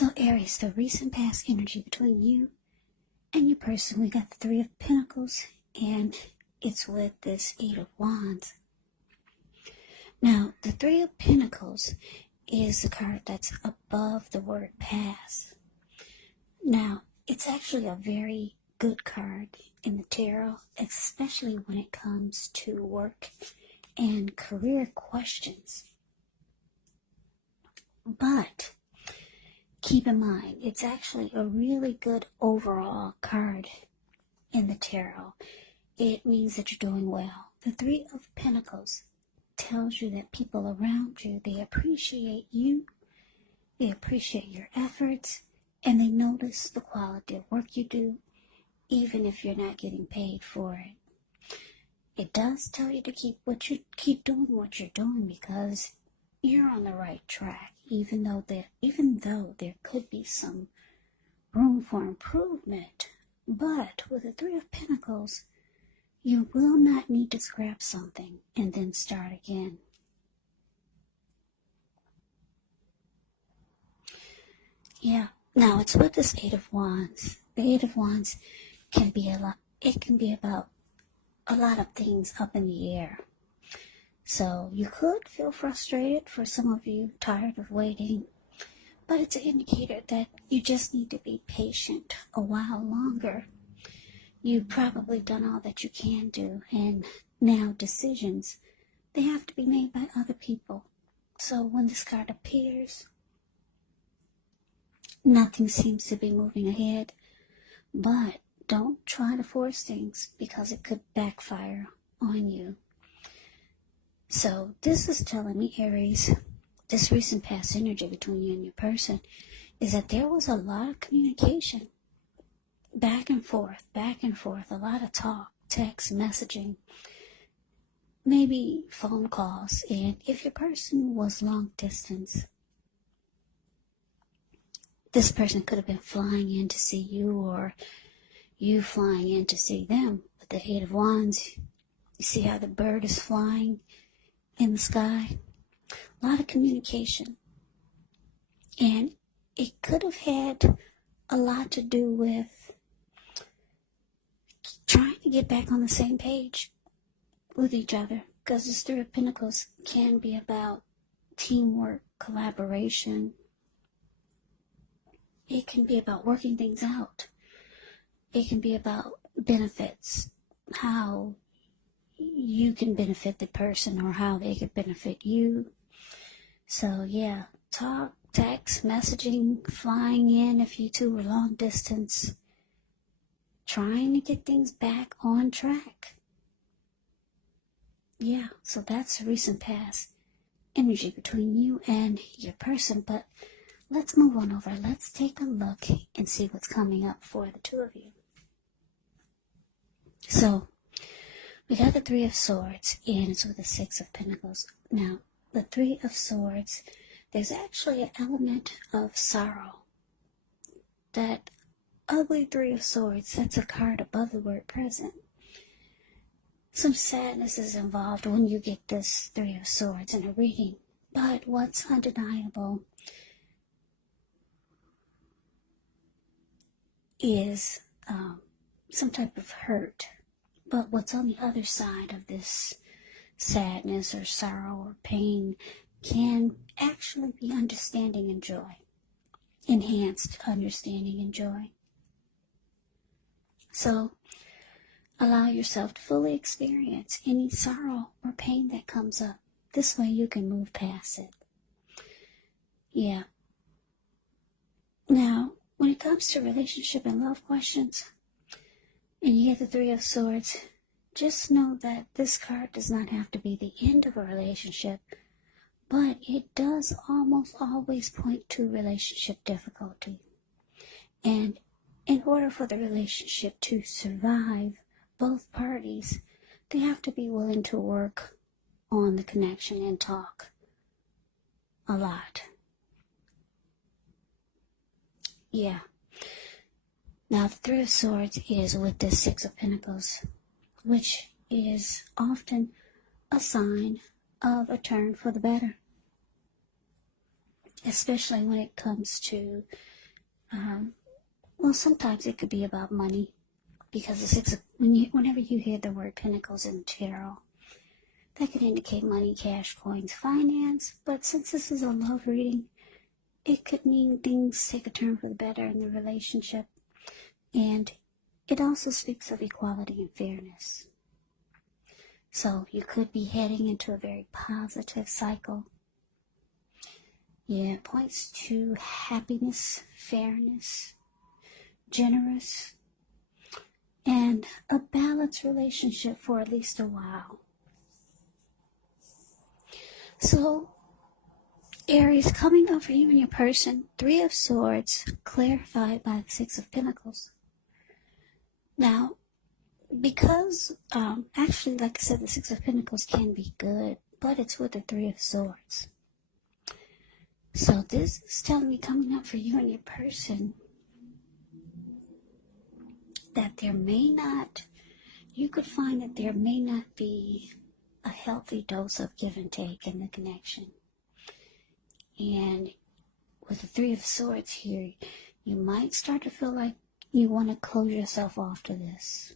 So Aries, the recent past energy between you and your person, we got the Three of Pentacles, and it's with this Eight of Wands. Now, the Three of Pentacles is the card that's above the word pass. Now, it's actually a very good card in the tarot, especially when it comes to work and career questions. But keep in mind, it's actually a really good overall card in the tarot. It means that you're doing well. The Three of Pentacles tells you that people around you, they appreciate you, they appreciate your efforts, and they notice the quality of work you do, even if you're not getting paid for it. It does tell you to keep doing what you're doing, because you're on the right track, even though there could be some room for improvement. But with the Three of Pentacles, you will not need to scrap something and then start again. Yeah. Now, it's with this Eight of Wands. The Eight of Wands can be about a lot of things up in the air. So you could feel frustrated, for some of you, tired of waiting. But it's an indicator that you just need to be patient a while longer. You've probably done all that you can do, and now decisions, they have to be made by other people. So when this card appears, nothing seems to be moving ahead, but don't try to force things, because it could backfire on you. So this is telling me, Aries, this recent past energy between you and your person is that there was a lot of communication, back and forth, a lot of talk, text, messaging, maybe phone calls. And if your person was long distance, this person could have been flying in to see you, or you flying in to see them. With the Eight of Wands, you see how the bird is flying in the sky? A lot of communication. And it could have had a lot to do with trying to get back on the same page with each other, because this Three of Pentacles can be about teamwork, collaboration. It can be about working things out. It can be about benefits, how you can benefit the person or how they could benefit you. So yeah, talk, text, messaging, flying in if you two were long distance, trying to get things back on track. Yeah, so that's the recent past energy between you and your person. But let's move on over. Let's take a look and see what's coming up for the two of you. So we got the Three of Swords, and it's with the Six of Pentacles. Now, the Three of Swords, there's actually an element of sorrow. That ugly Three of Swords, that's a card above the word present. Some sadness is involved when you get this Three of Swords in a reading. But what's undeniable is some type of hurt. But what's on the other side of this sadness or sorrow or pain can actually be understanding and joy. Enhanced understanding and joy. So allow yourself to fully experience any sorrow or pain that comes up. This way you can move past it. Yeah. Now, when it comes to relationship and love questions, and you get the Three of Swords, just know that this card does not have to be the end of a relationship, but it does almost always point to relationship difficulty. And in order for the relationship to survive, both parties, they have to be willing to work on the connection and talk a lot. Yeah. Now, the Three of Swords is with the Six of Pentacles, which is often a sign of a turn for the better, especially when it comes to Well, sometimes it could be about money, because whenever you hear the word Pentacles in the tarot, that could indicate money, cash, coins, finance. But since this is a love reading, it could mean things take a turn for the better in the relationship. And it also speaks of equality and fairness. So you could be heading into a very positive cycle. Yeah, it points to happiness, fairness, generous, and a balanced relationship for at least a while. So, Aries, coming up for you and your person, Three of Swords, clarified by the Six of Pentacles. Now, because, actually, like I said, the Six of Pentacles can be good, but it's with the Three of Swords. So this is telling me, coming up for you and your person, that you could find that there may not be a healthy dose of give and take in the connection. And with the Three of Swords here, you might start to feel like you want to close yourself off to this.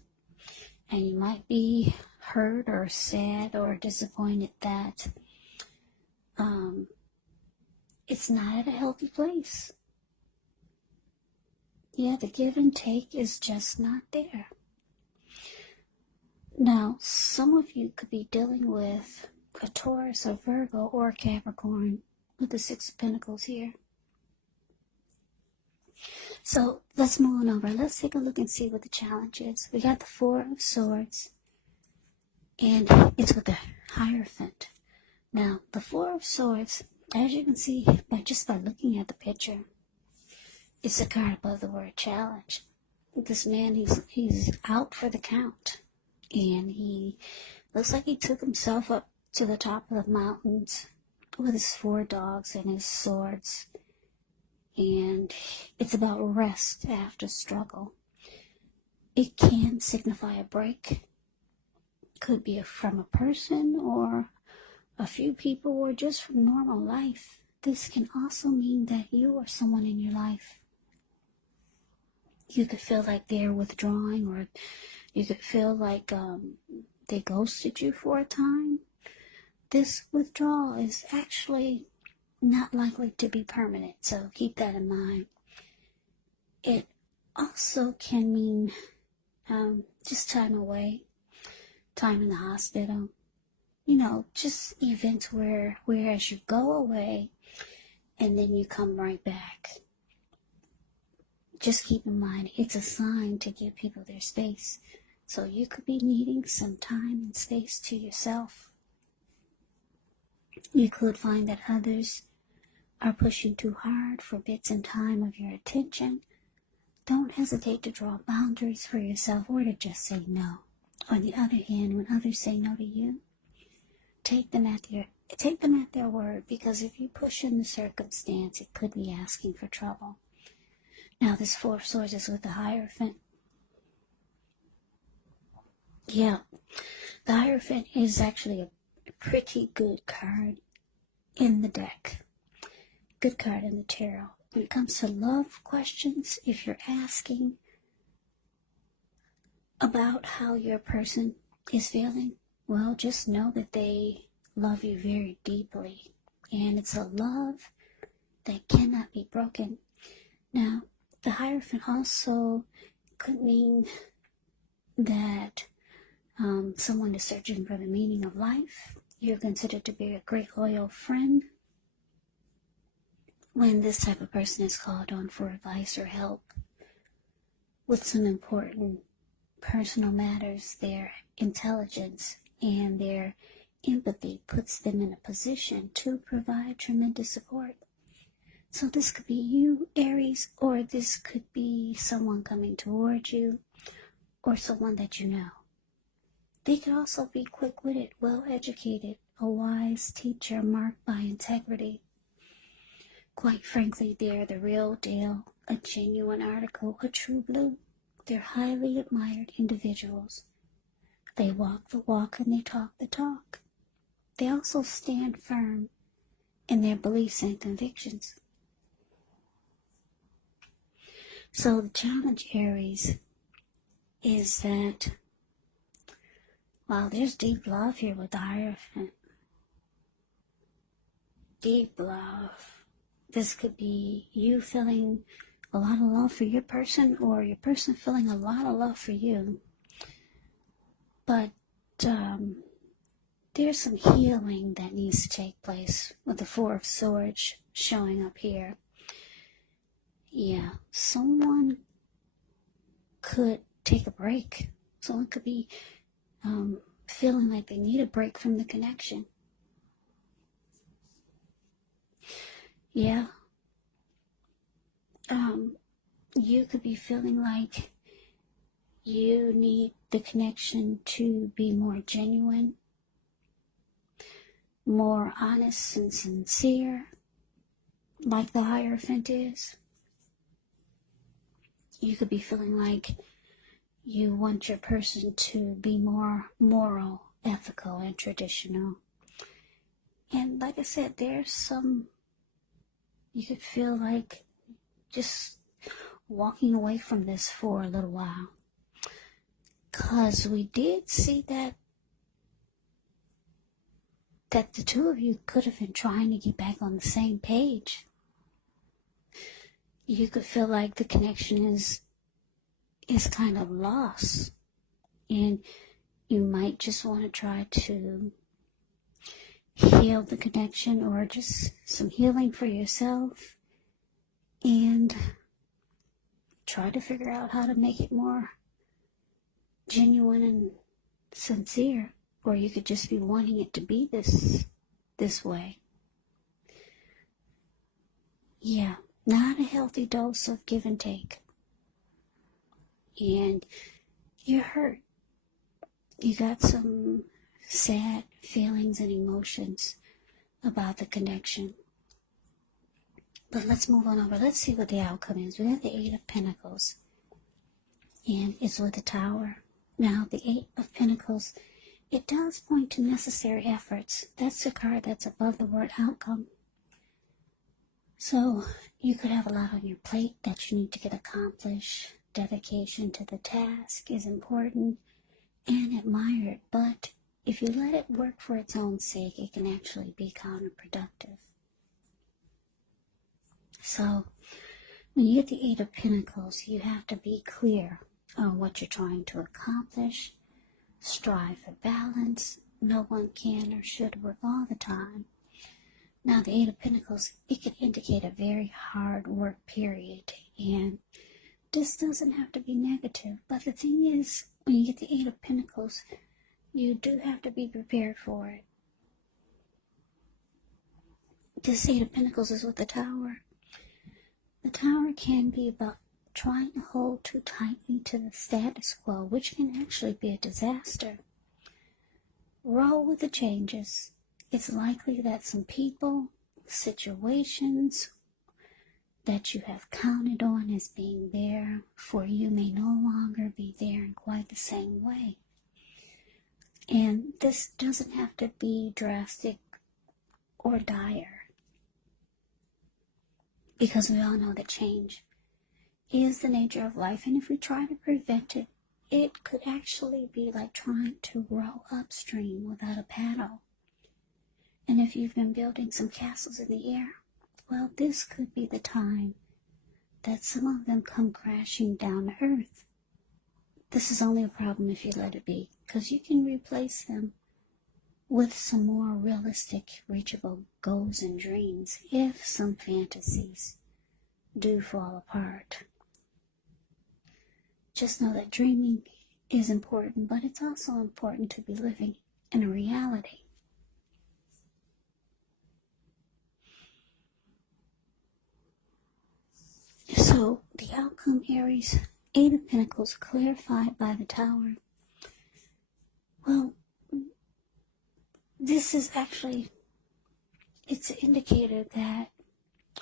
And you might be hurt or sad or disappointed that it's not at a healthy place. Yeah, the give and take is just not there. Now, some of you could be dealing with a Taurus, a Virgo, or a Capricorn with the Six of Pentacles here. So let's move on over. Let's take a look and see what the challenge is. We got the Four of Swords, and it's with the Hierophant. Now, the Four of Swords, as you can see just by looking at the picture, it's a card above the word challenge. This man, he's out for the count. And he looks like he took himself up to the top of the mountains with his 4 dogs and his swords. And it's about rest after struggle. It can signify a break. Could be from a person or a few people, or just from normal life. This can also mean that you or someone in your life, you could feel like they're withdrawing, or you could feel like they ghosted you for a time. This withdrawal is actually not likely to be permanent, so keep that in mind. It also can mean just time away, time in the hospital. You know, just events whereas you go away and then you come right back. Just keep in mind, it's a sign to give people their space. So you could be needing some time and space to yourself. You could find that others are pushing too hard for bits and time of your attention. Don't hesitate to draw boundaries for yourself, or to just say no. On the other hand, when others say no to you, take them at their word, because if you push in the circumstance, it could be asking for trouble. Now, this Four of Swords is with the Hierophant. Yeah, the Hierophant is actually a pretty good card in the deck. Good card in the tarot. When it comes to love questions, if you're asking about how your person is feeling, well, just know that they love you very deeply. And it's a love that cannot be broken. Now, the Hierophant also could mean that someone is searching for the meaning of life. You're considered to be a great loyal friend. When this type of person is called on for advice or help with some important personal matters, their intelligence and their empathy puts them in a position to provide tremendous support. So this could be you, Aries, or this could be someone coming towards you, or someone that you know. They could also be quick-witted, well-educated, a wise teacher marked by integrity. Quite frankly, they're the real deal, a genuine article, a true blue. They're highly admired individuals. They walk the walk and they talk the talk. They also stand firm in their beliefs and convictions. So the challenge, Aries, is that while there's deep love here with the Hierophant, deep love, this could be you feeling a lot of love for your person, or your person feeling a lot of love for you. But there's some healing that needs to take place with the Four of Swords showing up here. Yeah, someone could take a break. Someone could be feeling like they need a break from the connection. Yeah. You could be feeling like you need the connection to be more genuine, more honest and sincere, like the Hierophant is. You could be feeling like you want your person to be more moral, ethical, and traditional. And like I said, there's some, you could feel like just walking away from this for a little while. Because we did see that the two of you could have been trying to get back on the same page. You could feel like the connection is kind of lost. And you might just want to try to heal the connection, or just some healing for yourself, and try to figure out how to make it more genuine and sincere. Or you could just be wanting it to be this way. Yeah, not a healthy dose of give and take. And you're hurt. You got some sad feelings and emotions about the connection. But let's move on over. Let's see what the outcome is. We have the Eight of Pentacles, and it's with the Tower. Now, the Eight of Pentacles, it does point to necessary efforts. That's the card that's above the word outcome. So you could have a lot on your plate that you need to get accomplished. Dedication to the task is important and admired, but if you let it work for its own sake, it can actually be counterproductive. So when you get the Eight of Pentacles, you have to be clear on what you're trying to accomplish. Strive for balance. No one can or should work all the time. Now, the Eight of Pentacles, it can indicate a very hard work period, and this doesn't have to be negative. But the thing is, when you get the Eight of Pentacles, you do have to be prepared for it. This Eight of Pentacles is with the Tower. The Tower can be about trying to hold too tightly to the status quo, which can actually be a disaster. Roll with the changes. It's likely that some people, situations that you have counted on as being there for you may no longer be there in quite the same way. And this doesn't have to be drastic or dire, because we all know that change is the nature of life, and if we try to prevent it, it could actually be like trying to row upstream without a paddle. And if you've been building some castles in the air, well, this could be the time that some of them come crashing down to earth. This is only a problem if you let it be, because you can replace them with some more realistic, reachable goals and dreams if some fantasies do fall apart. Just know that dreaming is important, but it's also important to be living in a reality. So, the outcome, Aries, Eight of Pentacles clarified by the Tower. Well, this is actually, it's an indicator that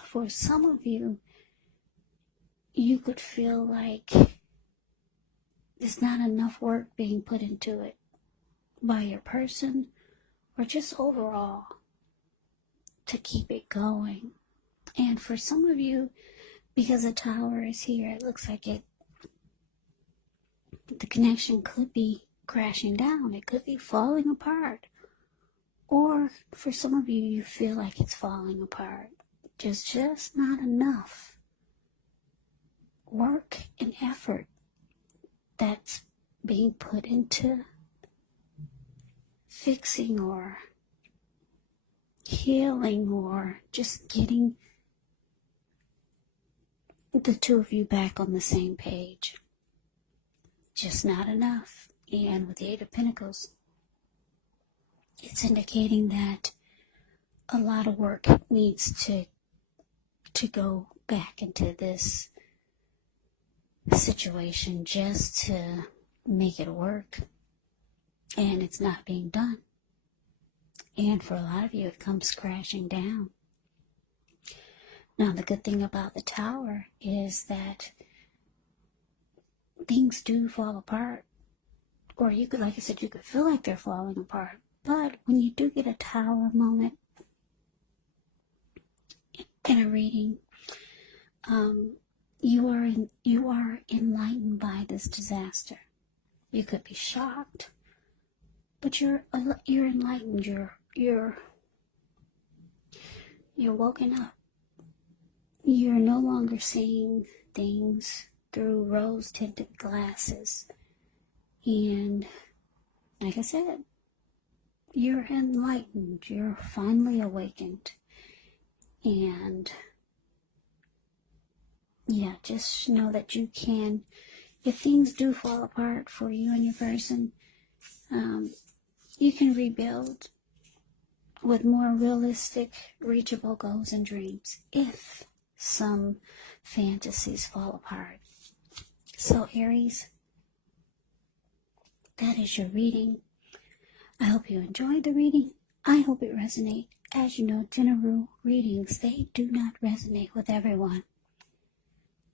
for some of you, you could feel like there's not enough work being put into it by your person, or just overall to keep it going. And for some of you, Because the Tower is here, it looks like the connection could be crashing down. It could be falling apart. Or for some of you, you feel like it's falling apart. There's just not enough work and effort that's being put into fixing or healing or just getting the two of you back on the same page. Just not enough. And with the Eight of Pentacles, it's indicating that a lot of work needs to go back into this situation just to make it work. And it's not being done. And for a lot of you, it comes crashing down. Now, the good thing about the Tower is that things do fall apart. Or you could, like I said, you could feel like they're falling apart. But when you do get a Tower moment in a reading, you are enlightened by this disaster. You could be shocked, but you're enlightened. You're woken up. You're no longer seeing things through rose-tinted glasses. And like I said, you're enlightened. You're finally awakened. And yeah, just know that you can, if things do fall apart for you and your person, you can rebuild with more realistic, reachable goals and dreams if some fantasies fall apart. So Aries, that is your reading. I hope you enjoyed the reading. I hope it resonates. As you know, general readings, they do not resonate with everyone.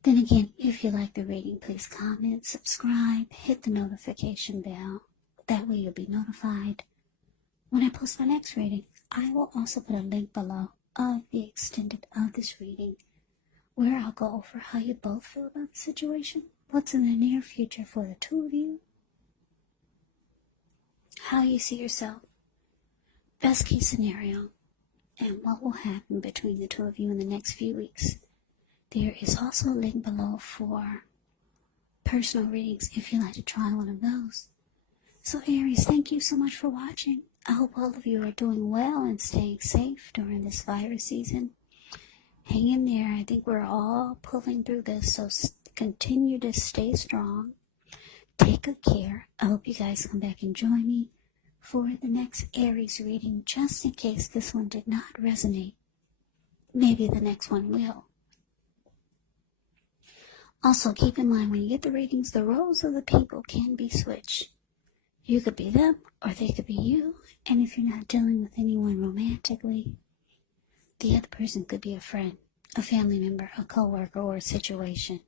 Then again, if you like the reading, please comment, subscribe, hit the notification bell. That way you'll be notified when I post my next reading. I will also put a link below of the extended of this reading, where I'll go over how you both feel about the situation, what's in the near future for the two of you, how you see yourself, best case scenario, and what will happen between the two of you in the next few weeks. There is also a link below for personal readings if you'd like to try one of those. So Aries, thank you so much for watching. I hope all of you are doing well and staying safe during this virus season. Hang in there. I think we're all pulling through this, so continue to stay strong. Take good care. I hope you guys come back and join me for the next Aries reading, just in case this one did not resonate. Maybe the next one will. Also, keep in mind, when you get the readings, the roles of the people can be switched. You could be them, or they could be you. And if you're not dealing with anyone romantically, the other person could be a friend, a family member, a coworker, or a situation.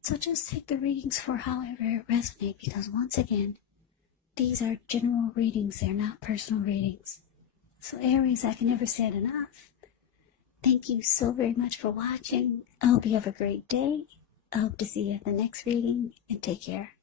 So just take the readings for however it resonates, because once again, these are general readings. They're not personal readings. So Aries, I can never say it enough. Thank you so very much for watching. I hope you have a great day. I hope to see you at the next reading, and take care.